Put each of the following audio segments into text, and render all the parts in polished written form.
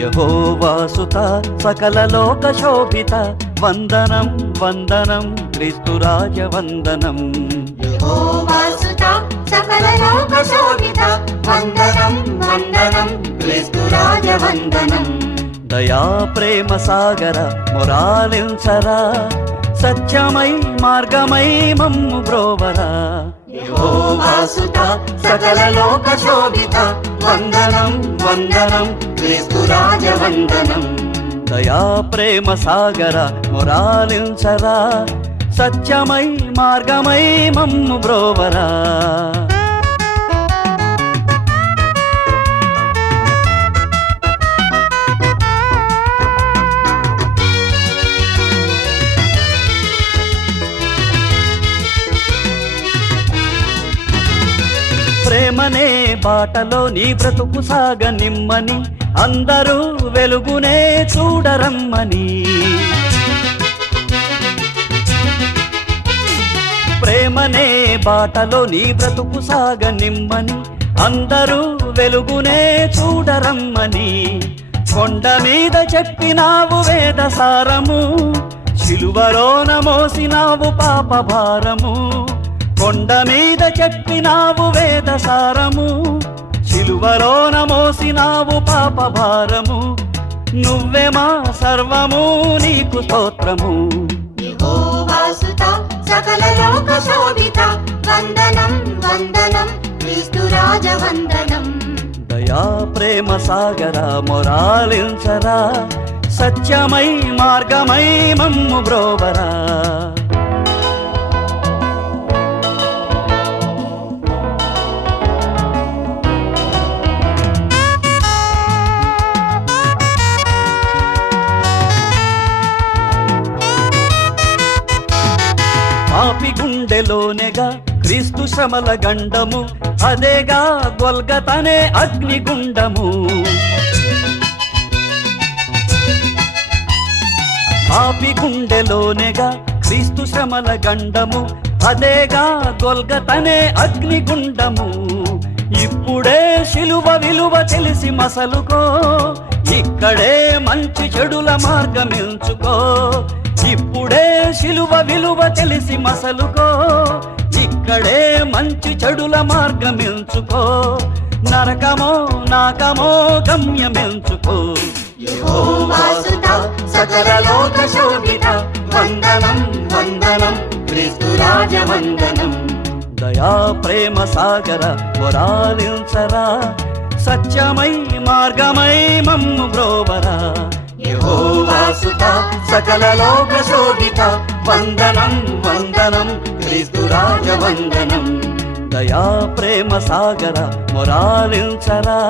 యెహోవాసుత సకల లోక శోభిత వందనం వందనం క్రీస్తురాజ వందనం. యెహోవాసుత సకల లోక శోభిత వందనం వందనం క్రీస్తురాజ వందనం. దయా ప్రేమ సాగర మొరాలించరా సత్యమై మార్గమై మమ్ము బ్రోవరా. యెహోవాసుత సకల లోక శోభిత వందనం వందనం క్రీస్తురాజ వందనం. దయా ప్రేమ సాగర మొరాలించరా సత్యమై మార్గమై మమ్ము బ్రోవరా. ప్రేమనే బాటలో నీ బ్రతుకు సాగనిమ్మని అందరూ వెలుగునే చూడరమ్మని. ప్రేమనే బాటలో నీ బ్రతుకు సాగనిమ్మని అందరూ వెలుగునే చూడరమ్మని. కొండ మీద చెప్పినావు వేద సారము శిలువలోన మోసినావు పాప భారము. కొండ మీద చెప్పినావు వేద సారము శిలువలోన మోసినావు పాప భారము. నువ్వే మా సర్వము నీకు స్తోత్రము. యెహోవాసుత సకల లోక శోభిత వందనం వందనం క్రీస్తురాజ వందనం. దయా ప్రేమ సాగర మొరాలించరా సత్యమై మార్గమై మమ్ము బ్రోవరా. పాపి గుండెలోనేగా క్రీస్తు శ్రమల గండము అదేగా గొల్గతనే అగ్నిగుండము. పాపి గుండెలోనేగా క్రీస్తు శ్రమల గండము అదేగా గొల్గతనే అగ్నిగుండము. ఇప్పుడే శిలువ విలువ తెలిసి మసలుకో ఇక్కడే మంచి చెడుల మార్గమెంచుకో. ఇప్పుడే శిలువ విలువ తెలిసి మసలుకో ఇక్కడే మంచి చెడుల మార్గమెంచుకో. నరకమో నాకమో గమ్యమెంచుకో. యెహోవాసుత సకల లోక శోభిత వందనం వందనం క్రీస్తురాజ వందనం. దయా ప్రేమ సాగర మొరాలించరా సత్యమై మార్గమై మమ్ము బ్రోవరా. యెహోవాసుత సకల లోక శోభిత వందనం వందనం క్రీస్తురాజ వందనం. దయా ప్రేమ సాగర మొరాలించరా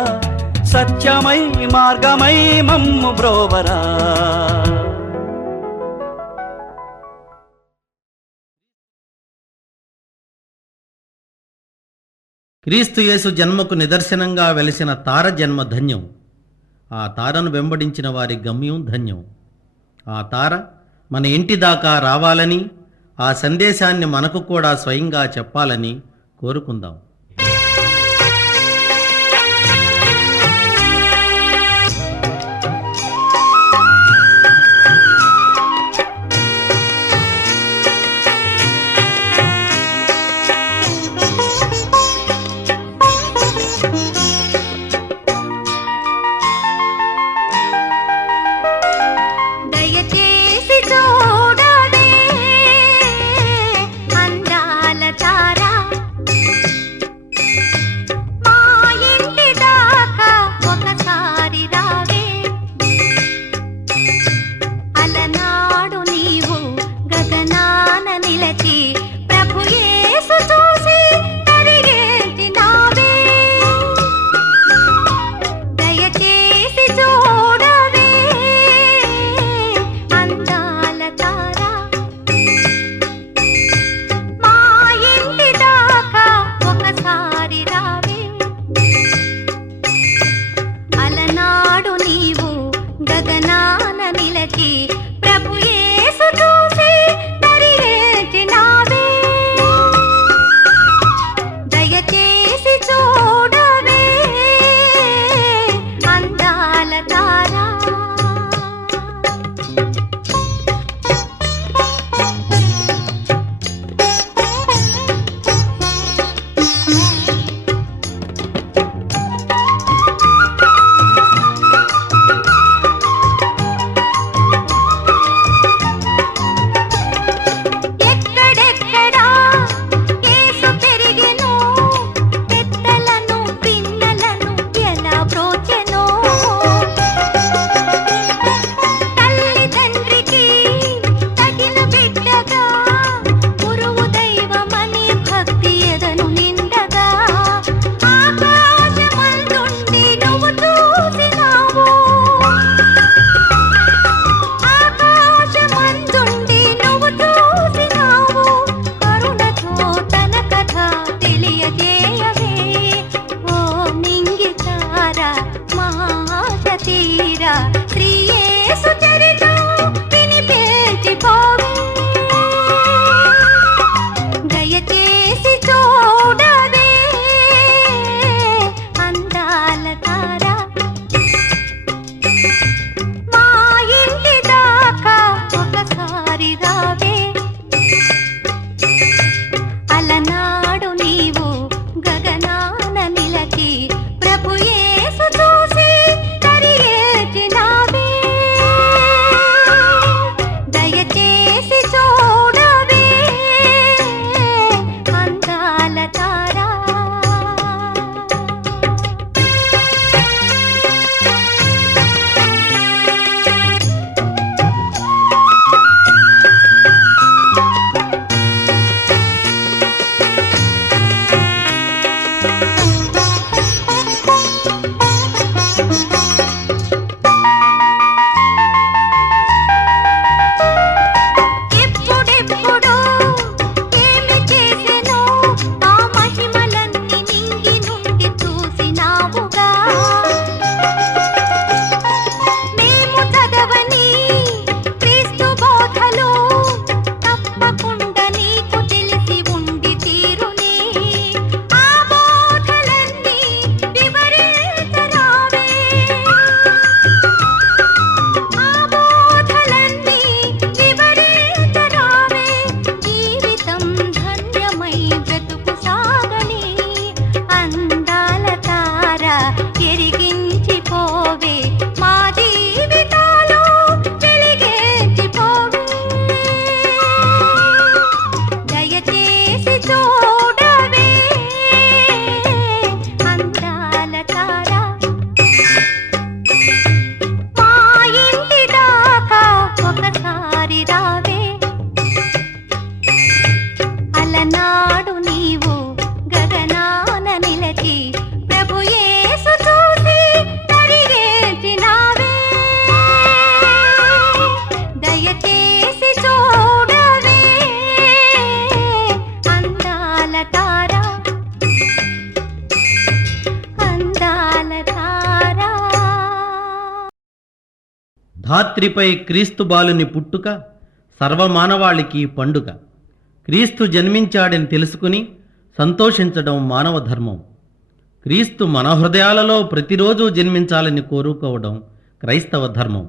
సత్యమై మార్గమై మమ్ము బ్రోవరా. క్రీస్తు యేసు జన్మకు నిదర్శనంగా వెలిసిన తార జన్మ ధన్యం. ఆ తారను వెంబడించిన వారి గమ్యం ధన్యం. ఆ తార మన ఇంటి దాకా రావాలని ఆ సందేశాన్ని మనకు కూడా స్వయంగా చెప్పాలని కోరుకుందాం. చూడవే అందాల తార. ధాత్రిపై క్రీస్తు బాలుని పుట్టుక సర్వమానవాళికి పండుగ. క్రీస్తు జన్మించాడని తెలుసుకుని సంతోషించడం మానవ ధర్మం. క్రీస్తు మన హృదయాలలో ప్రతిరోజు జన్మించాలని కోరుకోవడం క్రైస్తవ ధర్మం.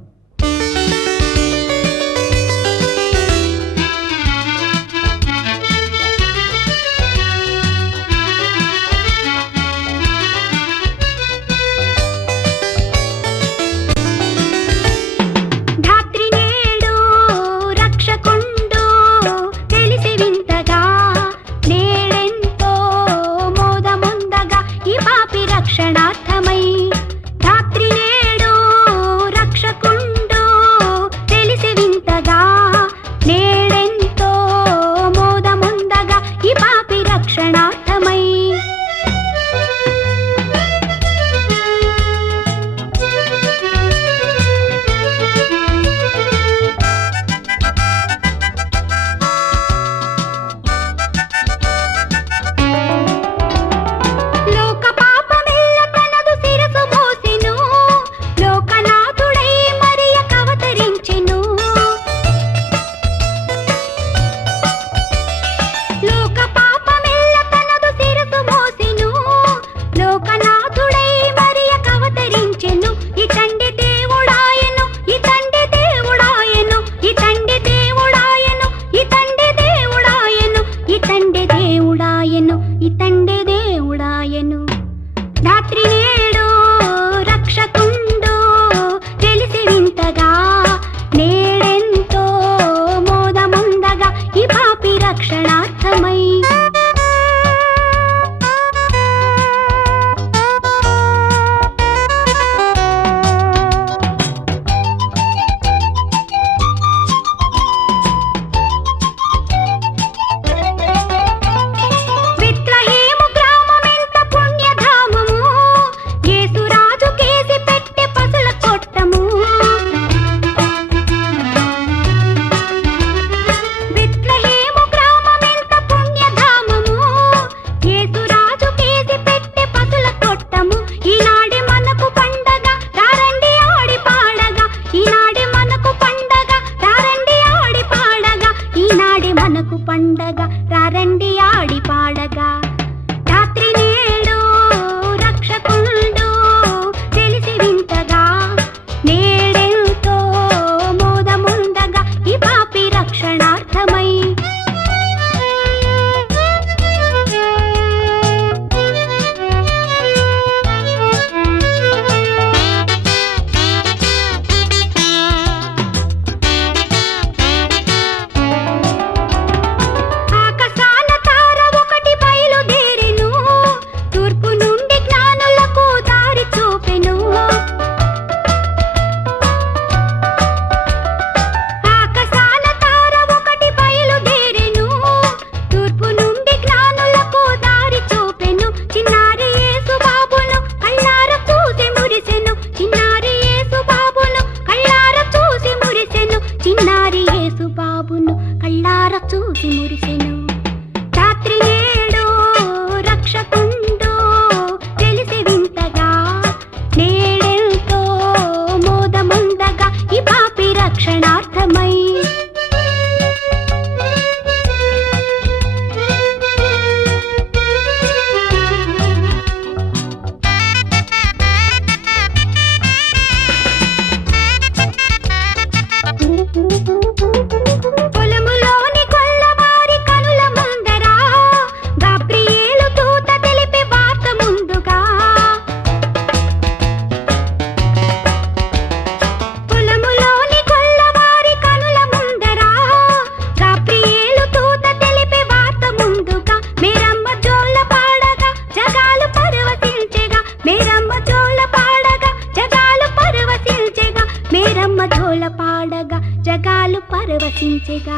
పరవశించెగా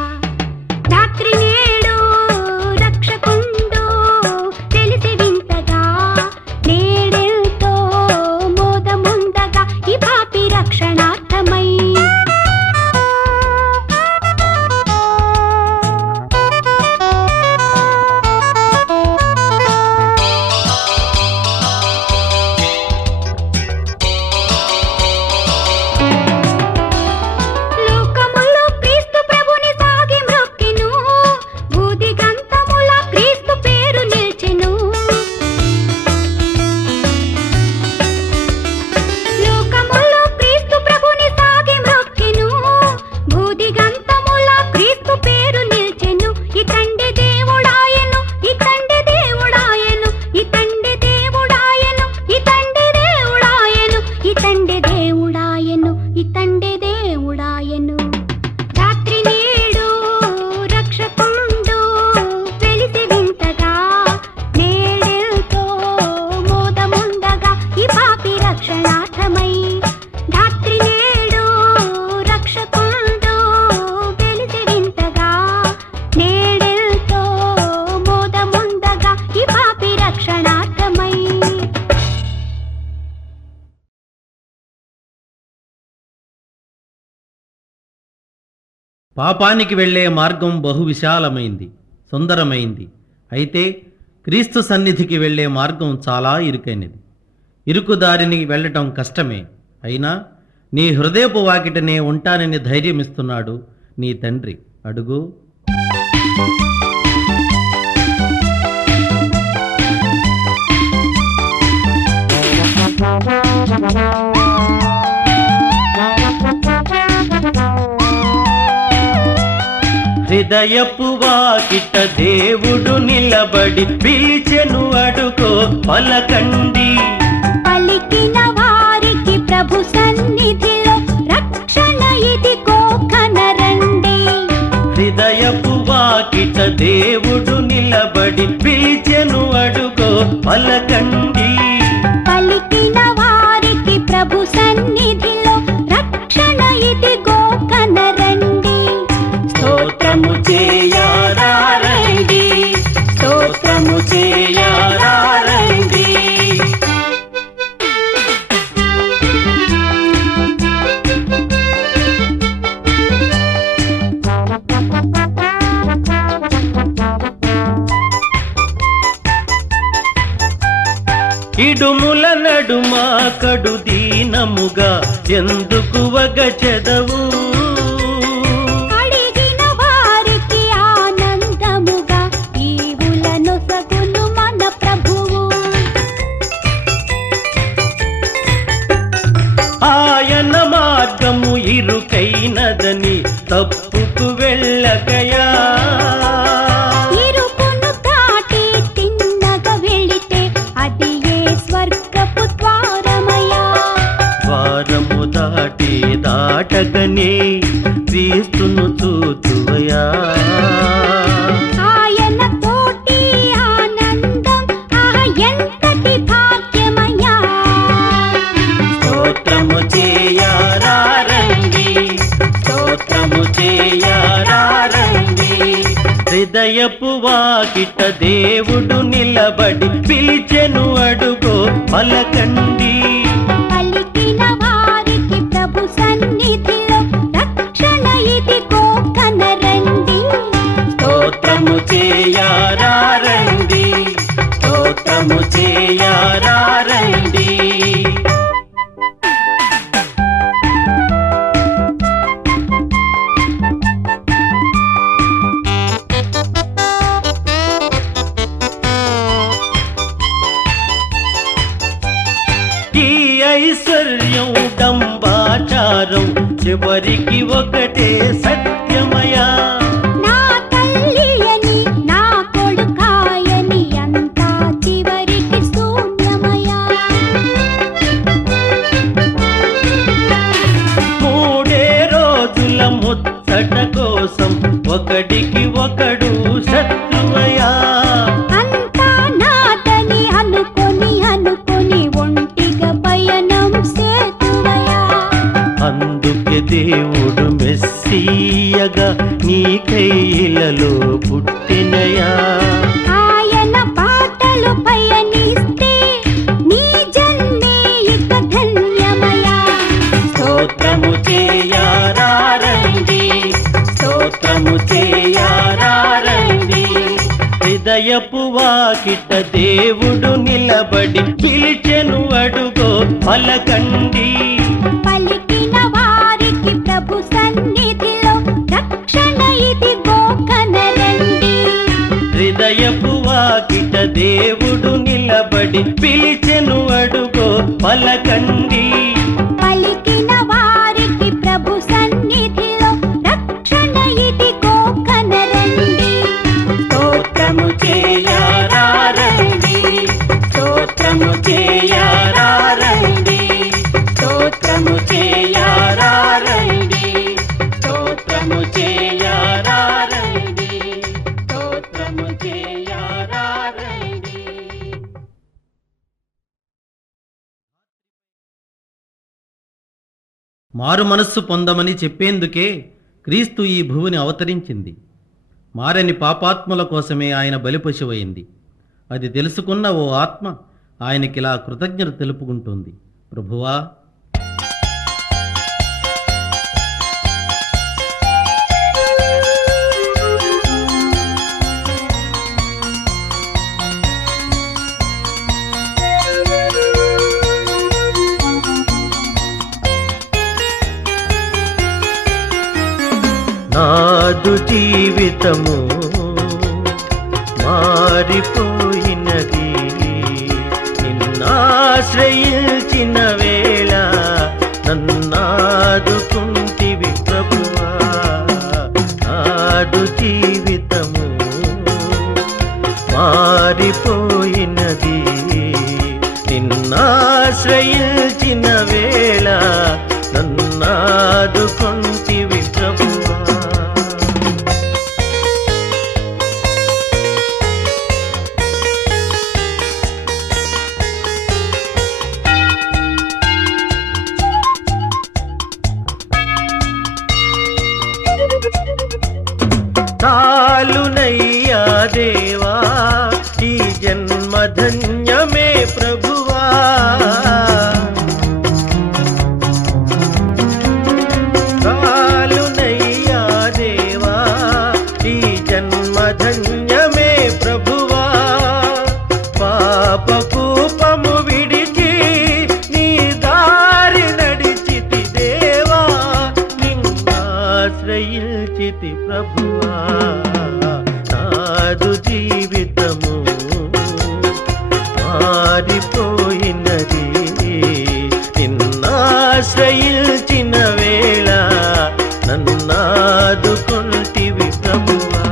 రాత్రి నేడు రక్షకుండు తెలిసి వింతగా నేడెంతో మోదముందగా ఈ పాపి రక్షణార్థమై దేవుడాయను ఇతండే దేవుడాయను రాత్రి నేడు రక్షకుండు వెలిసి వింతగా నేడెంతో మోదముందగా ఈ పాపి రక్షణార్థమై రాత్రి నేడు రక్షకుండు వెలిసి వింతగా నేడెంతో మోదముందగా ఈ పాపి రక్షణార్థమై. పాపానికి వెళ్ళే మార్గం బహు విశాలమైంది, సుందరమైంది. అయితే క్రీస్తు సన్నిధికి వెళ్ళే మార్గం చాలా ఇరుకైనది. ఇరుకు దారిని వెళ్ళటం కష్టమే. అయినా నీ హృదయపు వాకిటనే ఉంటానని ధైర్యమిస్తున్నాడు నీ తండ్రి. అడుగు. హృదయపు వాకిట దేవుడు నిలబడి పిలిచెను, అడుగో పలకండి. పలికిన వారికి ప్రభు సన్నిధిలో రక్షణ ఇదిగో కనరండి. హృదయపు వాకిట దేవుడు నిలబడి పిలిచెను, అడుగో పలకండి. పలికిన వారికి ప్రభు సన్నిధిలో రక్షణ ఇదిగో కనరండి. స్తోత్రము చేయారండి, స్తోత్రము చేయారండి. ఇడుముల నడుమ కడు దీనముగా ఎందుకు వగచెదవు? అడిగిన వారికి ఆనందముగా ఈవులను సగును మన ప్రభువు. ఆయన మార్గము ఇరుకైనదని తప్పుకు వెళ్ళగయా. ఇరుకును దాటి తిన్నగా వెళితే అది ఏ స్వర్గపు ద్వారమయా. ద్వారము దాటి దాటగనే క్రీస్తును చూతువయా. ఆయన తోటి ఆనందం ఎంతటి భాగ్యమయా. స్తోత్రము చేయారండి, స్తోత్రము చేయారండి. హృదయపు వాకిట దేవుడు నిలబడి పిలిచెను, అడుగో పలకండి. పలికిన వారికి ప్రభు సన్నిధిలో రక్షణ ఇదిగో కనరండి. స్తోత్రము చేయారండి, స్తోత్రము చేయారండి. ఈ ఐశ్వర్యం డంబాచారం చివరికి ఒకటే సత్యమయా. నా తల్లి అని నా కొడుకాయని అంతా చివరికి శూన్యమయా. మూడే రోజుల ముచ్చట కోసం ఒకడికి ఒకడు శత్రువయా. అంతా నాదని అనుకొని ఒంటిగా పయనం సేతువయా. అందుకే దేవుడు మెస్సీయగా నీ కైలలో పుట్టినయా. ఆయన పాటలు పయనిస్తే నీ జన్మే ఇక ధన్యమయా. స్తోత్రము చేయారండి, స్తోత్రము చేయారండి. హృదయపు వాకిట దేవుడు నిలబడి పిలిచెను, అడుగో పలకండి. పలికిన వారికి ప్రభు సన్నిధిలో రక్షణ ఇదిగో కనరండి. హృదయపు వాకిట దేవుడు నిలబడి పిలిచెను, అడుగో పలకండి. పలికిన వారికి ప్రభు సన్నిధిలో రక్షణ ఇదిగో కనరండి. స్తోత్రము చేయారండి, స్తోత్రము చేయారండి, స్తోత్రము చేయరారండి, స్తోత్రము చేయరారండి, స్తోత్రము చేయరారండి. మారు మనస్సు పొందమని చెప్పేందుకే క్రీస్తు ఈ భూమిని అవతరించింది. మారని పాపాత్ముల కోసమే ఆయన బలిపశువైంది. అది తెలుసుకున్న ఓ ఆత్మ ఆయనకిలా కృతజ్ఞత తెలుపుకుంటుంది. ప్రభువా, నాదు జీవితము మారిపోయినది, నిన్నాశ్రయించిన వేళ నన్నాదుకుంటివి ప్రభువా. నాదు జీవితము మారిపోయినది, నిన్నాశ్రయించిన వేళ నన్నాదుకుంటివి ప్రభువా. చాలునయ్యా దేవా ఈ జన్మధన్యమే ప్రభువా. చాలునయ్యా దేవా ఈ జన్మధన్యమే ప్రభువా. పాపకూపము విడిచి నీ దారి నడిచితి దేవా, నిన్నాశ్రయించితి ప్రభువా. నాదు జీవితము మారిపోయినది, నిన్నాశ్రయించిన వేళ నన్నాదుకుంటివి ప్రభువా.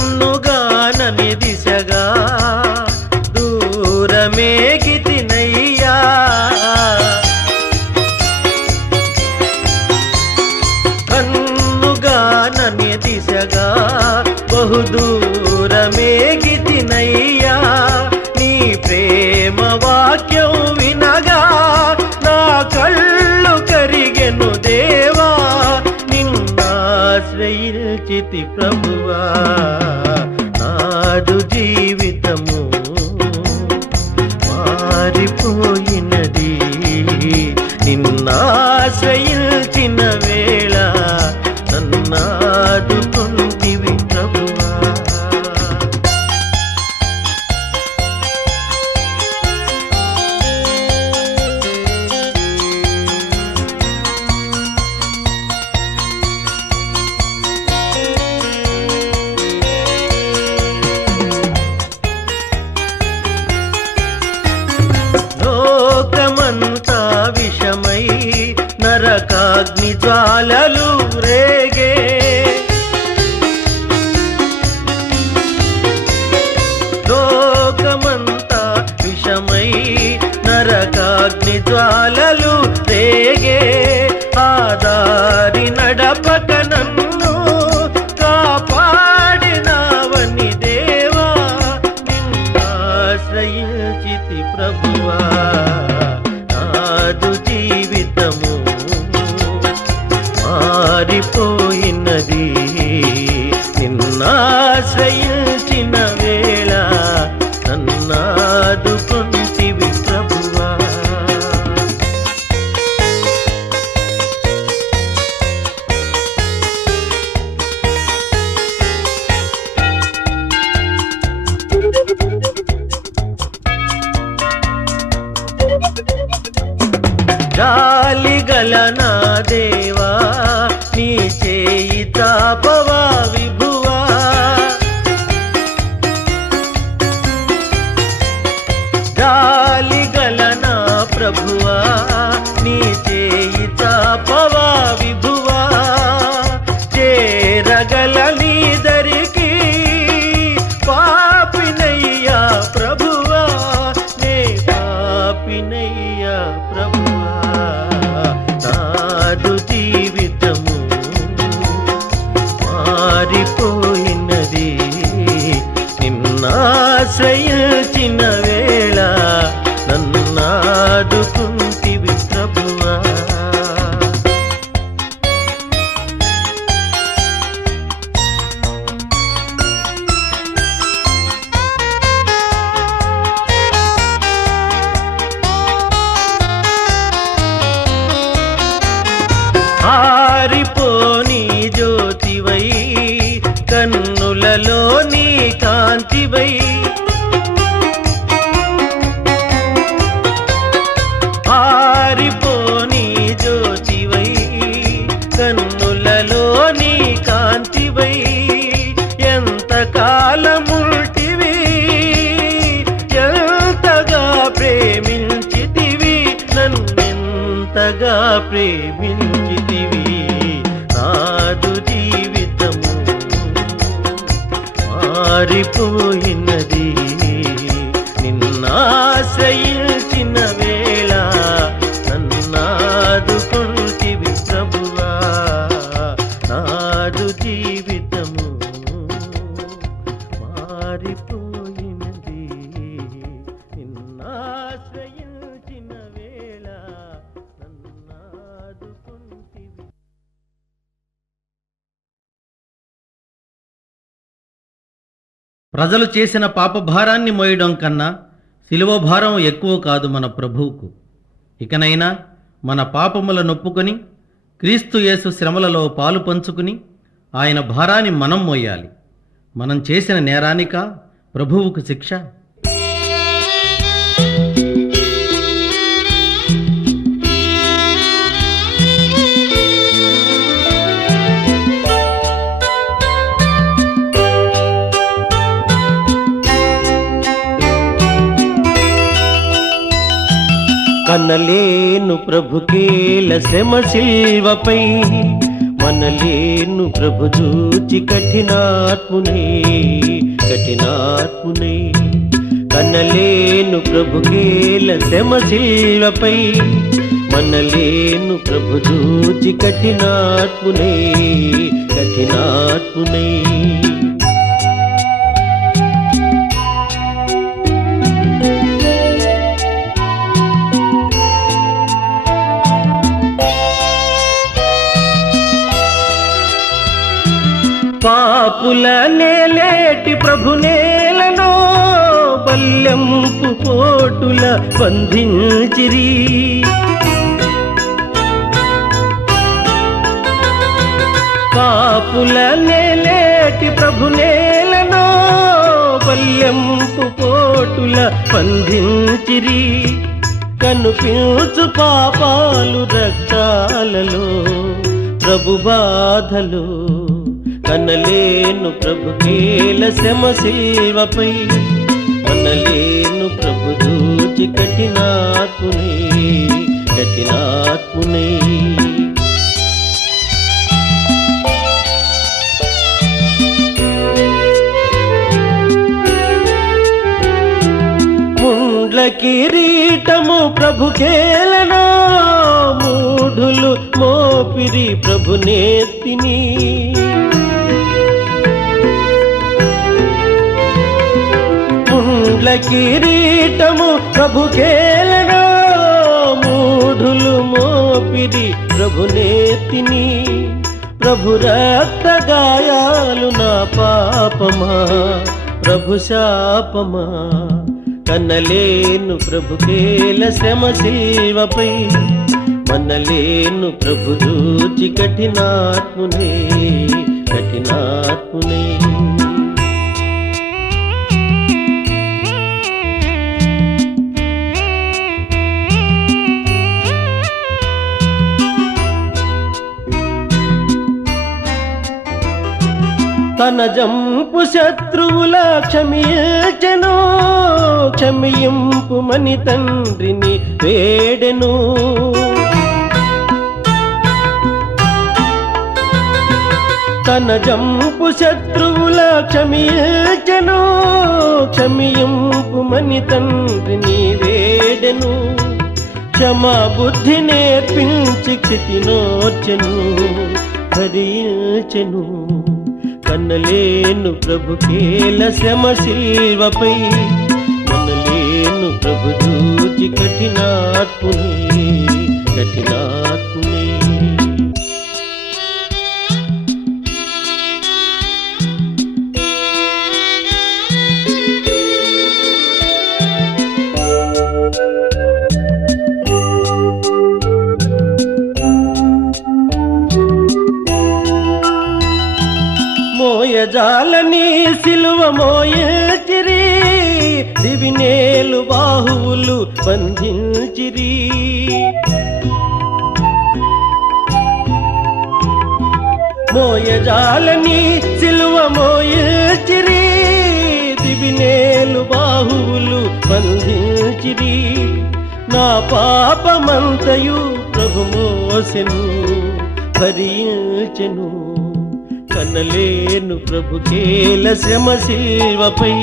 కన్నుగానని దిశగా దూరమేగితినయ్యా, కన్నుగానని దిశగా బహుదూరమేగితినయ్యా. నీ ప్రేమ వాక్యం వినగా నా కళ్ళు కరిగెను దేవా, నిన్నాశ్రయించితి ప్రభువా. నాదు జీవితము మారిపోయినది, నిన్నాశ్రయించిన వేళ నన్నాదుకుంటివి ప్రభువా. లోకమంతా విషమై నరకాగ్ని జ్వాలలు రేగే, లోకమంతా విషమై నరకాగ్ని జ్వాలలు రేగే. ఆదారి నడపక నన్ను కాపాడినావని దేవా, నిన్నాశ్రయించితి ప్రభువా. నాదు జీవితము మారిపోయినది, నిన్నాశ్రయించిన వేళ నన్నాదుకుంటివి ప్రభువా. జాలిగల నా దేవా నీ చేయి తాపవా విభువా. జాలిగల నా ప్రభువా ప్రభువా నాదు జీవితము మారిపోయినది నిన్నాశ్రయించిన వేళ నన్నాదుకుంటివి ప్రభువా. ఆరిపోని జ్యోతివై కన్నులలో నీ కాంతివై ఆరిపోని జ్యోతివై కన్నులలో నీ కాంతివై ఎంత కాలముల్టివి ఎంతగా ప్రేమించితివి నన్నెంతగా ప్రేమించితివి నాదు జీవితము మారిపోయినది నిన్నాశ్రయించిన వేళ నన్నాదుకుంటివి ప్రభువా నాదు జీవితము మారిపోయినది నిన్నాశ్రయించిన వేళ నన్నాదుకుంటివి. ప్రజలు చేసిన పాపభారాన్ని మోయడం కన్నా శిలువ భారం ఎక్కువ కాదు మన ప్రభువుకు. ఇకనైనా మన పాపముల నొప్పుకొని క్రీస్తు యేసు శ్రమలలో పాలు పంచుకుని ఆయన భారాన్ని మనం మోయాలి. మనం చేసిన నేరానిక ప్రభువుకు శిక్ష? కనలేను ప్రభుకేల శ్రమ శిల్వపై మనలేను ప్రభు చూచి కఠినాత్మునే కనలేను ప్రభుకేల శ్రమ శిల్వపై మనలేను ప్రభు చూచి కఠినాత్మునే పాపుల నేలేటి ప్రభు నేలను బల్యంపు పోటుల బంధించిరి పాపుల నేలేటి ప్రభు నేలను బల్యంపు పోటుల బంధించిరి కనుపించు పాపాలు రక్తాలలో ప్రభు బాధలు కనలేను ప్రభుకేల శ్రమ శిల్వపై మనలేను ప్రభు చూచి కఠినాత్మునే ముండ్ల కిరీటము ప్రభుకేలనో మూఢులు మోపిరి ప్రభు నేత్తిని ముండ్ల కిరీటము ప్రభుకేలనో మూఢులు మోపిరి ప్రభు నేత్తిని ప్రభు రక్త గాయాలు నా పాపమా ప్రభు శాపమా కనలేను ప్రభుకేల శ్రమ శిల్వపై మనలేను ప్రభు చూచి కఠినాత్మునే తన జంపు శత్రువుల క్షమించెను క్షమింపుమని తండ్రిని వేడెను తన జంపు శత్రువుల క్షమించెను క్షమింపుమని తండ్రిని వేడెను క్షమా బుద్ధి నేర్పించి క్షితినోర్చెను భరించెను. కన్నలేను ప్రభుకేల శ్రమ శిల్వపై, మనలేను ప్రభు చూచి కఠినాత్ముని కఠినాత్ముని. మోయజాలని సిలువ మోయచిరి, దివినేలు బాహువులు బంధించిరి. మోయజాలని సిలువ మోయచిరి, దివినేలు బాహువులు బంధించిరి. నా పాపమంతయు ప్రభు మోసెను భరించెను. కనలేను ప్రభుకేల శ్రమ శిల్వపై,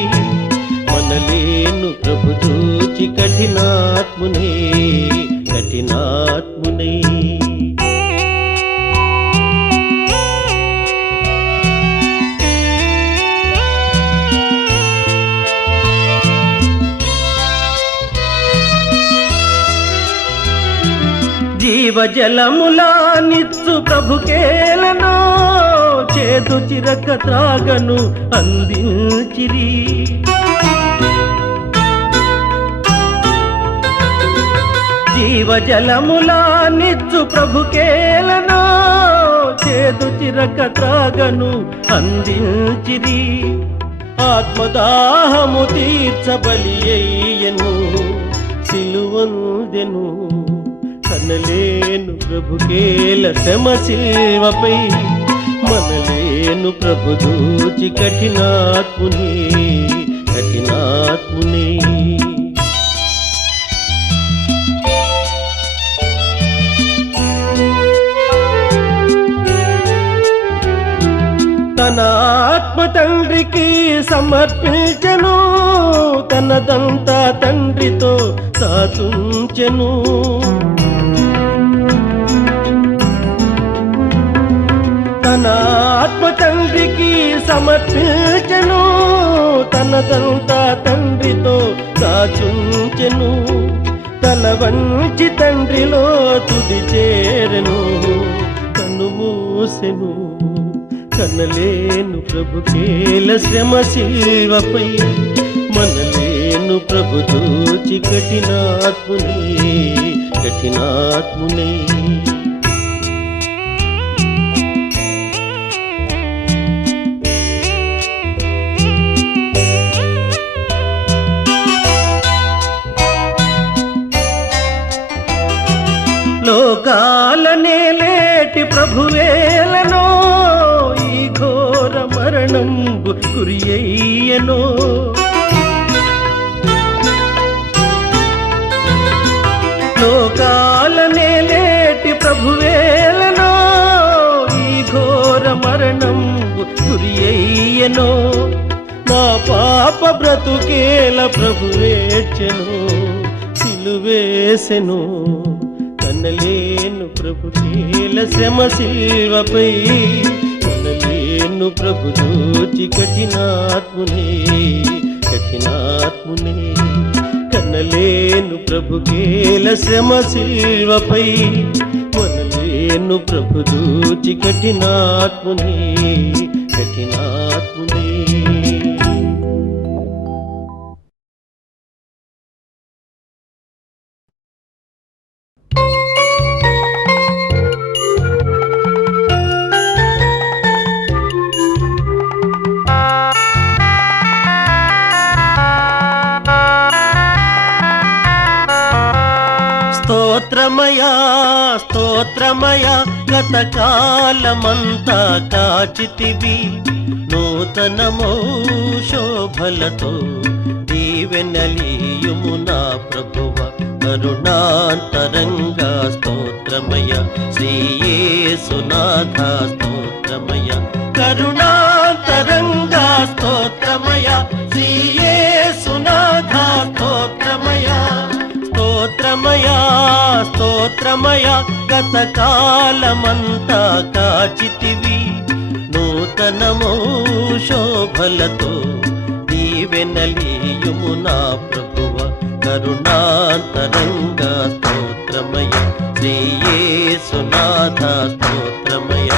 మనలేను ప్రభు చూచి కఠినాత్మునే కఠినాత్మునే. జీవజలములా నిత్సు ప్రభుకేలను, చేదు చిరక త్రాగను అందించిరి. జీవజలములా నిత్సు ప్రభుకేలను, చేదు చిరక త్రాగను అందించిరి. ఆత్మదాహము తీర్చబలి అయ్యను సిలువందెను. కనలేను ప్రభుకేల శ్రమ శిల్వపై, మనలేను ప్రభు చూచి కఠినాత్ముని కఠినాత్ముని. తన ఆత్మ తండ్రికి సమర్పించెను, తనదంతా తండ్రితో సాతుంచెను. తన ఆత్మ తండ్రికి సమర్పించెను, తనదంతా తండ్రితో దాచుంచెను. తల వంచి తండ్రిలో తుది చేరెను, కన్ను మూసెను. కనలేను ప్రభుకేల శ్రమ శిల్వపై, మనలేను ప్రభు చూచి కఠినాత్ముని కఠినాత్ముని. లోకాలనే లేటి ప్రభువేలనో, ఈ ఘోర మరణంబు గురి అయ్యెనో. లోకాలనే లేటి ప్రభువేలనో, ఈ ఘోర మరణంబు గురి అయ్యెనో. నా పాప బ్రతుకేల ప్రభువేర్చెను సిలువేసెను. కనలేను ప్రభుకేల శ్రమ శిల్వపై, కనలేను ప్రభు చూచి కఠినాత్మునే కఠినాత్మునే. కనలేను ప్రభుకేల శ్రమ శిల్వపై, మనలేను ప్రభు చూచి కఠినాత్మునే కఠినాత్మునే. స్తోత్రమయా స్తోత్రమయా, గతకాలమంతా కాచితివి నూతనమో శోభలతో. దీవెనలీయుము నా ప్రభువ కరుణాంతరంగా. స్తోత్రమయ శ్రీ యేసునాథ, స్తోత్రమయ కరుణాంతరంగా. స్తోత్రమయ శ్రీ యేసునాథ, స్తోత్రమయ స్తోత్రమయ స్తోత్రమయ గత కాలమంతా కాచితివి నూతనమో శోభలతో దీవెనలీయుము నా ప్రభువ కరుణాంతరంగా స్తోత్రమయ శ్రీ యేసునాథ స్తోత్రమయ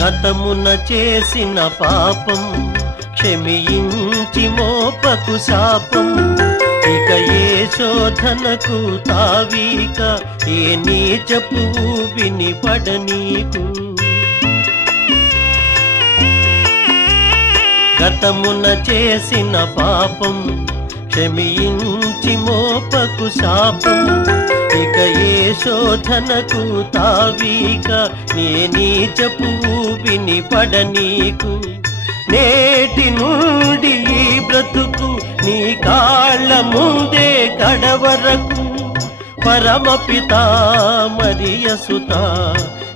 గతమున చేసిన పాపం క్షమించి మోపకు శాపం ఇక ఏ శోధనకు తావీక ఏ నీచపు విని పడనీకు గతమున చేసిన పాపం క్షమించి మోపకు శాపం ఇక ఏ శోధనకు తావీక నే నీచపు విని పడనీకు నేటి నుండి ఈ బ్రతుకు నీ కాళ్ళ ముందే కడవరకు పరమపిత మరియసుత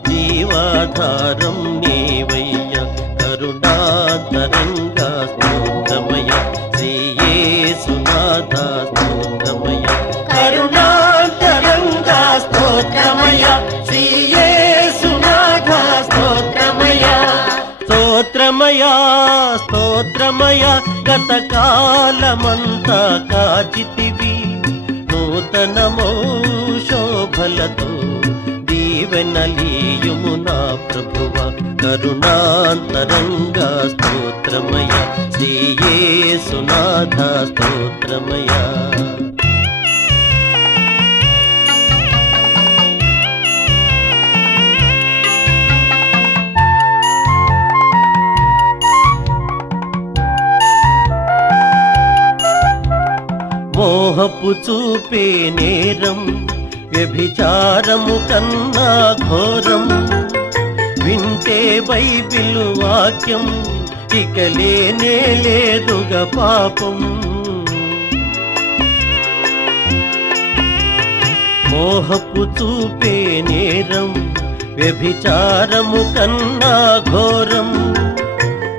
జీవాధారం నీవయ్య కరుణాంతరంగా స్తోత్రమయ శ్రీ యేసునాథ స్తోత్రమయ కరుణాంతరంగా స్తోత్రమయ శ్రీ యేసునాథ స్తోత్రమయ స్తోత్రమయ స్తోత్రమయ గత కాలమంతా కాచితివి నూతనమో శోభలతో దీవెనలీయుము నా ప్రభువ కరుణాంతరంగా స్తోత్రమయ శ్రీ యేసునాథ స్తోత్రమయ మోహపు చూపే నేరం వ్యభిచారము కన్నా ఘోరం వింటే బైబిలు వాక్యం ఇక లేనే లేదుగా పాపం మోహపు చూపే నేరం వ్యభిచారము కన్నా ఘోరం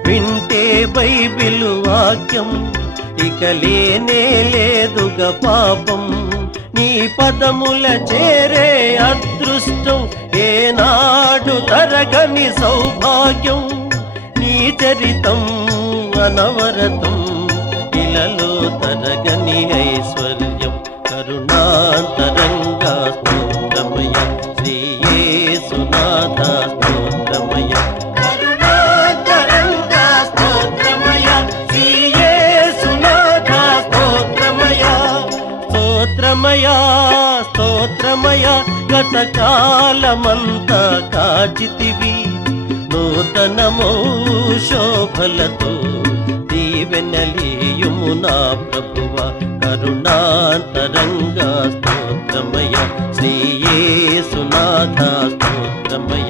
వింటే బైబిలు వాక్యం ఇక లేనే లేదుగా పాపం నీ పదముల చేరే అదృష్టం ఏనాడు తరగని సౌభాగ్యం నీ చరితం అనవరతం ఇలలో తరగని ఐశ్వర్యం కరుణాంతరంగా స్తోత్రమయ శ్రీ యేసునాథ స్తోత్రమయ కరుణాంతరంగా స్తోత్రమయ శ్రీ యేసునాథ స్తోత్రమయ స్తోత్రమయ స్తోత్రమయ గత కాలమంతా కాచితివి నూతనమో శోభలతో దీవెనలీయుము నా ప్రభువ కరుణాంతరంగా స్తోత్రమయ శ్రీ యేసునాథ స్తోత్రమయ